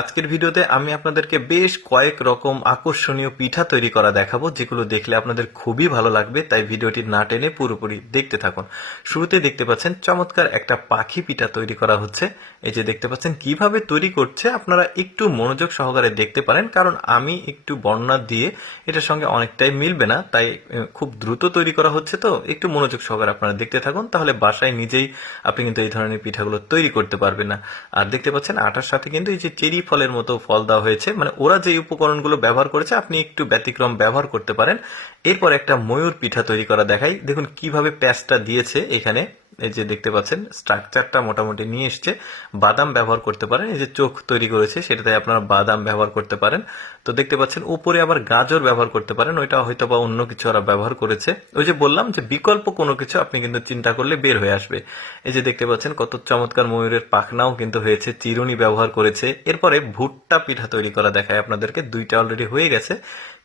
আজকের ভিডিওতে আমি আপনাদেরকে বেশ কয়েক রকম আকর্ষণীয় পিঠা তৈরি করা দেখাবো, যেগুলো দেখলে আপনাদের খুবই ভালো লাগবে। তাই ভিডিওটি না টেনে পুরোপুরি দেখতে থাকুন। শুরুতে দেখতে পাচ্ছেন চমৎকার একটা পাখি পিঠা তৈরি করা হচ্ছে। এই যে দেখতে পাচ্ছেন কিভাবে তৈরি করছে, আপনারা একটু মনোযোগ সহকারে দেখতে পারেন, কারণ আমি একটু বর্ণনা দিয়ে এটার সঙ্গে অনেকটাই মিলবে না, তাই খুব দ্রুত তৈরি করা হচ্ছে। তো একটু মনোযোগ সহকারে আপনারা দেখতে থাকুন, তাহলে বাসায় নিজেই আপনি কিন্তু এই ধরনের পিঠাগুলো তৈরি করতে পারবেন না। আর দেখতে পাচ্ছেন আটার সাথে কিন্তু এই যে চেরি ফলের মতো ফল দেওয়া হয়েছে, মানে ওরা যে উপকরণগুলো ব্যবহার করেছে আপনি একটু ব্যতিক্রম ব্যবহার করতে পারেন। এরপর একটা ময়ূর পিঠা তৈরি করা দেখাই। দেখুন কিভাবে প্যাঁচটা দিয়েছে এখানে। এই যে দেখতে পাচ্ছেন স্ট্রাকচারটা মোটামুটি নিয়ে এসছে। বাদাম ব্যবহার করতে পারেন, এই যে চোখ তৈরি করেছে সেটাতে আপনারা বাদাম ব্যবহার করতে পারেন। তো দেখতে পাচ্ছেন উপরে আবার গাজর ব্যবহার করতে পারেন, ওইটা হয়তো বা অন্য কিছু ওরা ব্যবহার করেছে। ওই যে বললাম যে বিকল্প কোনো কিছু আপনি কিন্তু চিন্তা করলে বের হয়ে আসবে। এই যে দেখতে পাচ্ছেন কত চমৎকার ময়ূরের পাখনাও কিন্তু হয়েছে, চিরুনি ব্যবহার করেছে। এরপরে ভুট্টা পিঠা তৈরি করা দেখায় আপনাদেরকে, দুইটা অলরেডি হয়ে গেছে।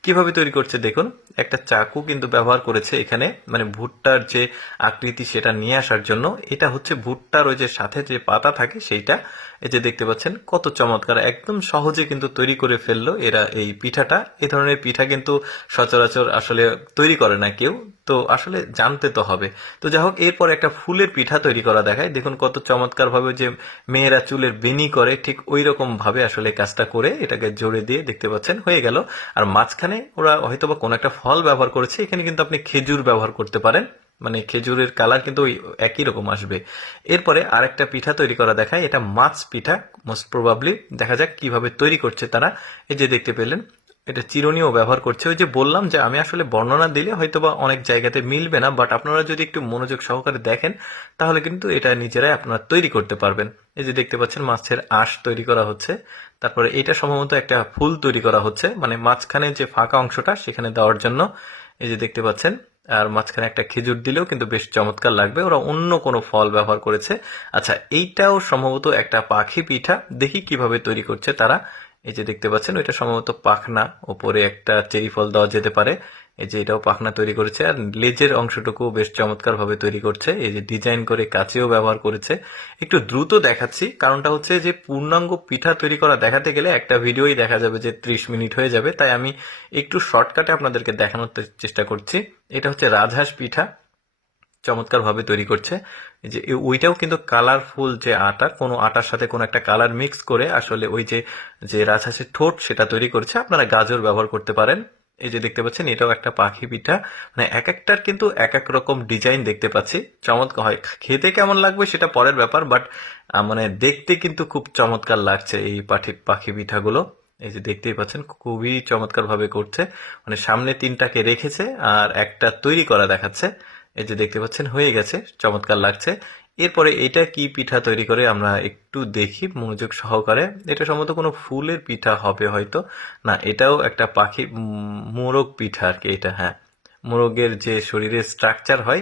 কিভাবে তৈরি করছে দেখুন, একটা চাকু কিন্তু ব্যবহার করেছে এখানে, মানে ভুট্টার যে আকৃতি সেটা নিয়ে আসার জন্য। এটা হচ্ছে ভুট্টার ওই যে সাথে যে পাতা থাকে সেইটা। এই যে দেখতে পাচ্ছেন কত চমৎকার, একদম সহজে কিন্তু তৈরি করে ফেললো এরা এই পিঠাটা। এই ধরনের পিঠা কিন্তু সচরাচর আসলে তৈরি করে না কেউ, তো আসলে জানতে তো হবে। তো যাই হোক, এরপর একটা ফুলের পিঠা তৈরি করা দেখায়। দেখুন কত চমৎকার ভাবে যে মেয়েরা চুলের বেনি করে, ঠিক ওই রকম ভাবে আসলে কাজটা করে এটাকে জোরে দিয়ে দেখতে পাচ্ছেন হয়ে গেল। আর মাঝখানে ওরা হয়তোবা কোনো একটা ফল ব্যবহার করেছে, এখানে কিন্তু আপনি খেজুর ব্যবহার করতে পারেন, মানে খেজুরের কালার কিন্তু ওই একই রকম আসবে। এরপরে আরেকটা পিঠা তৈরি করা দেখায়, এটা মাছ পিঠা মোস্ট প্রবাবলি। দেখা যাক কিভাবে তৈরি করছে তারা। এই যে দেখতে পেলেন এটা চিরুনিও ব্যবহার করছে। ওই যে বললাম যে আমি আসলে বর্ণনা দিলে হয়তোবা অনেক জায়গাতে মিলবে না, বাট আপনারা যদি একটু মনোযোগ সহকারে দেখেন তাহলে কিন্তু এটা নিজেরাই আপনারা তৈরি করতে পারবেন। এই যে দেখতে পাচ্ছেন মাছের আঁশ তৈরি করা হচ্ছে। তারপরে এটা সম্ভবত একটা ফুল তৈরি করা হচ্ছে, মানে মাঝখানে যে ফাঁকা অংশটা সেখানে দেওয়ার জন্য। এই যে দেখতে পাচ্ছেন, আর মাঝখানে একটা খেজুর দিলেও কিন্তু বেশ চমৎকার লাগবে। ওরা অন্য কোনো ফল ব্যবহার করেছে। আচ্ছা, এইটাও সম্ভবত একটা পাখি পিঠা, দেখি কিভাবে তৈরি করছে তারা। এই যে দেখতে পাচ্ছেন ওইটা সম্ভবত পাখনা, ওপরে একটা চেরি ফল দেওয়া যেতে পারে। এই যে এটাও পাখনা তৈরি করেছে, আর লেজের অংশটুকু বেশ চমৎকার ভাবে তৈরি করছে। এই যে ডিজাইন করে কাছেও ব্যবহার করেছে। একটু দ্রুত দেখাচ্ছি, কারণটা হচ্ছে যে পূর্ণাঙ্গ পিঠা তৈরি করা দেখাতে গেলে একটা ভিডিওই দেখা যাবে যে 30 মিনিট হয়ে যাবে, তাই আমি একটু শর্টকাটে আপনাদেরকে দেখানোর চেষ্টা করছি। এটা হচ্ছে রাজহাঁস পিঠা, চমৎকার ভাবে তৈরি করছে। যে ওইটাও কিন্তু কালারফুল, যে আটা, কোনো আটার সাথে কোনো একটা কালার মিক্স করে আসলে ওই যে যে রাজহাঁসের ঠোঁট সেটা তৈরি করছে। আপনারা গাজর ব্যবহার করতে পারেন। এই যে দেখতে পাচ্ছেন এটাও একটা পাখি পিঠা, মানে এক একটার কিন্তু এক এক রকম ডিজাইন দেখতে পাচ্ছি। চমৎকার হয়, খেতে কেমন লাগবে সেটা পরের ব্যাপার, বাট মানে দেখতে কিন্তু খুব চমৎকার লাগছে এই পাখি পিঠাগুলো। এই যে দেখতেই পাচ্ছেন খুবই চমৎকার ভাবে করছে, মানে সামনে তিনটাকে রেখেছে আর একটা তৈরি করা দেখাচ্ছে। এই যে দেখতে পাচ্ছেন হয়ে গেছে, চমৎকার লাগছে। এরপরে এটা কি পিঠা তৈরি করে আমরা একটু দেখি মনোযোগ সহকারে। এটা সম্ভবত কোনো ফুলের পিঠা হবে হয়তো, না এটাও একটা পাখি মোরগ পিঠা আর কি এটা। হ্যাঁ, মোরগের যে শরীরের স্ট্রাকচার হয়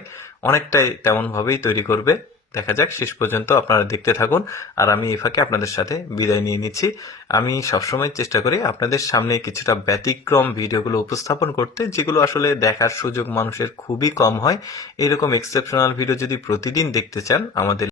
অনেকটাই তেমন ভাবেই তৈরি করবে। দেখা যাক, শেষ পর্যন্ত আপনারা দেখতে থাকুন। আর আমি এই ফাঁকে আপনাদের সাথে বিদায় নিয়ে নিচ্ছি। আমি সবসময় চেষ্টা করি আপনাদের সামনে কিছুটা ব্যতিক্রম ভিডিওগুলো উপস্থাপন করতে, যেগুলো আসলে দেখার সুযোগ মানুষের খুবই কম হয়। এরকম এক্সেপশনাল ভিডিও যদি প্রতিদিন দেখতে চান আমাদের